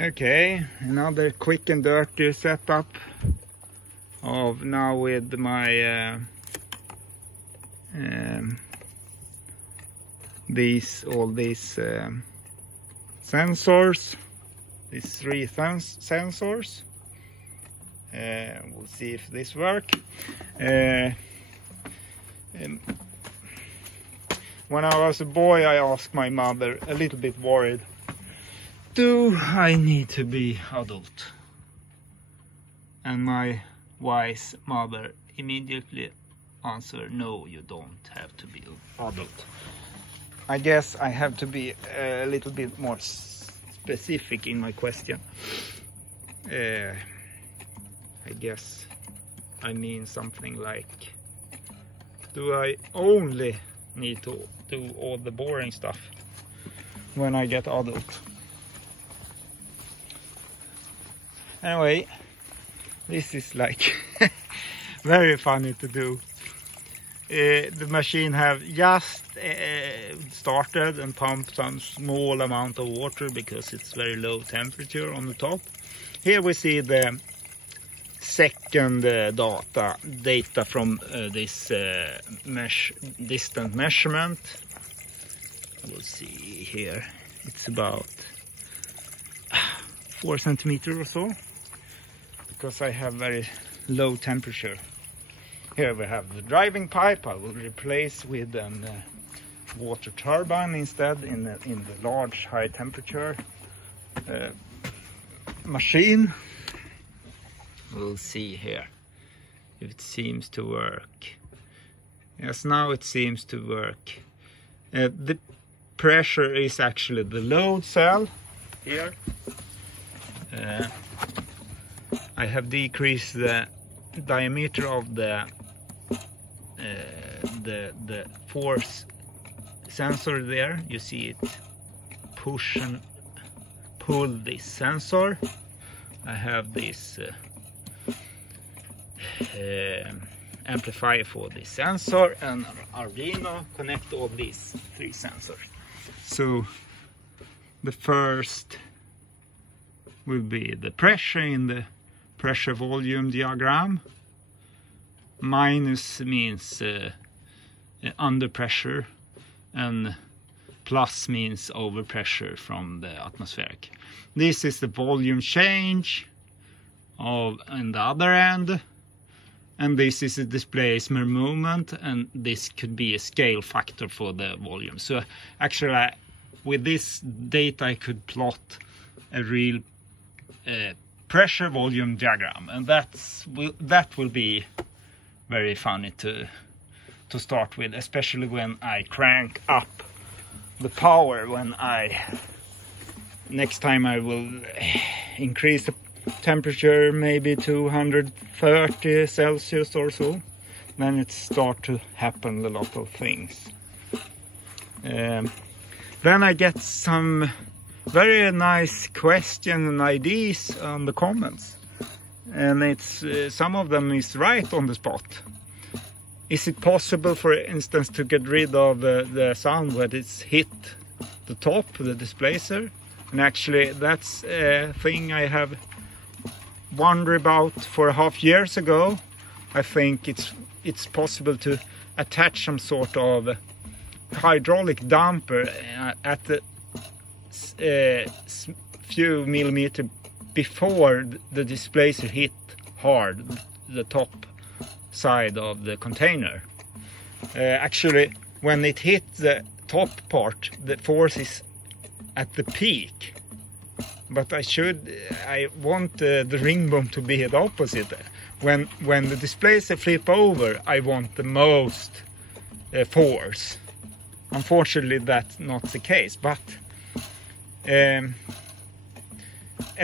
Okay, another quick and dirty setup of now with my all these sensors, these three sensors. We'll see if this works. When I was a boy, I asked my mother, a little bit worried, do I need to be adult? And my wise mother immediately answered, no, you don't have to be adult. I guess I have to be a little bit more specific in my question. I guess I mean something like, do I only need to do all the boring stuff when I get adult? Anyway, this is like very funny to do. The machine have just started and pumped some small amount of water because it's very low temperature on the top. Here we see the second data from this distant measurement. We'll see here, it's about 4 centimeters or so, because I have very low temperature. Here we have the driving pipe. I will replace with a water turbine instead in the large high temperature machine. We'll see here if it seems to work. Yes, now it seems to work. The pressure is actually the load cell here. I have decreased the diameter of the force sensor there. You see it push and pull this sensor. I have this amplifier for the sensor and Arduino connect all these 3 sensors. So the first will be the pressure in the pressure volume diagram. Minus means under pressure and plus means over pressure from the atmospheric. This is the volume change on the other end, and this is a displacement moment, and this could be a scale factor for the volume. So actually with this data I could plot a real pressure volume diagram, and that will be very funny to start with, especially when I crank up the power. Next time I will increase the temperature maybe 230 Celsius or so, then it start to happen a lot of things. Then I get some very nice questions and ideas on the comments, and it's some of them is right on the spot. Is it possible, for instance, to get rid of the sound when it's hit the top, the displacer? And actually that's a thing I have wondered about for a half years ago. I think it's possible to attach some sort of hydraulic damper at the few millimeters before the displacer hit hard the top side of the container. Actually, when it hit the top part, the force is at the peak, but I want the ring boom to be the opposite. When the displacer flip over, I want the most force. Unfortunately, that's not the case, but a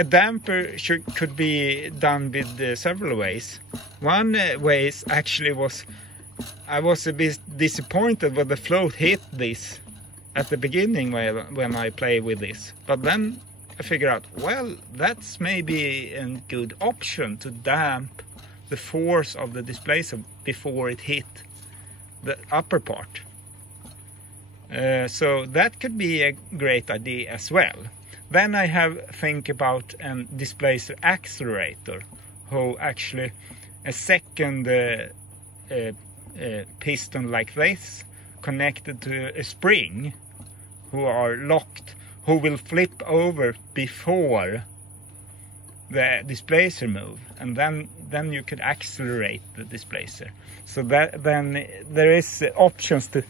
damper could be done with several ways. One way actually was, I was a bit disappointed when the float hit this at the beginning when I play with this. But then I figured out, well, that's maybe a good option to damp the force of the displacer before it hit the upper part. So that could be a great idea as well. Then I have think about a displacer accelerator, who actually a second piston like this connected to a spring, who are locked, who will flip over before the displacer move, and then you could accelerate the displacer. So that then there is options to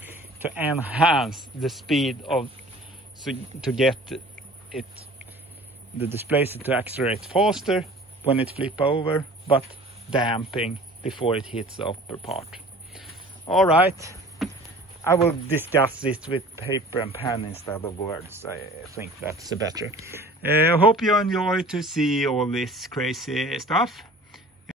enhance the speed of, so to get the displacer to accelerate faster when it flip over, but damping before it hits the upper part. All right, I will discuss this with paper and pen instead of words. I think that's better. I hope you enjoy to see all this crazy stuff.